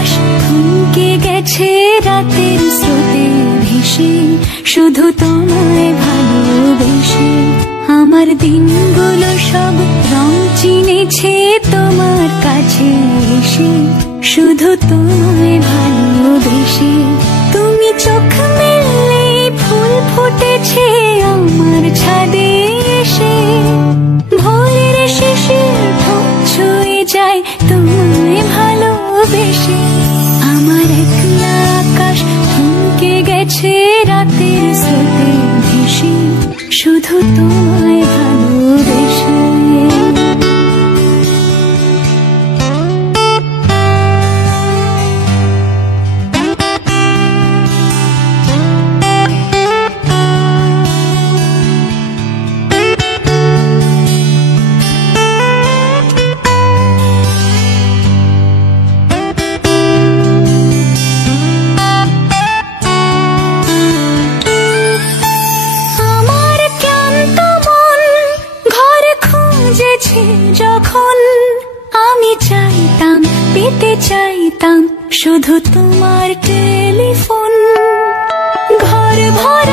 আকাশ থমকে গেছে রাতের স্রোতে ভেসে, শুধু তোমায় ভালোবেসে। আমার দিনগুলো সব রং চিনেছে তোমার কাছে এসে, শুধু তোমায় ভালোবেসে। তুমি চোখ মেললে ফুল ফুটেছে আমার ছাদে এসে, ভোরের শিশির ঠোঁট ছুঁয়ে যায় তোমায় ভালোবেসে। আমার একলা আকাশ থমকে গেছে রাতের স্রোতে ভেসে, শুধু তোমায় ভালোবেসে। যখন আমি চাইতাম, পেতে চাইতাম শুধু তোমার টেলিফোন। ঘর ভরা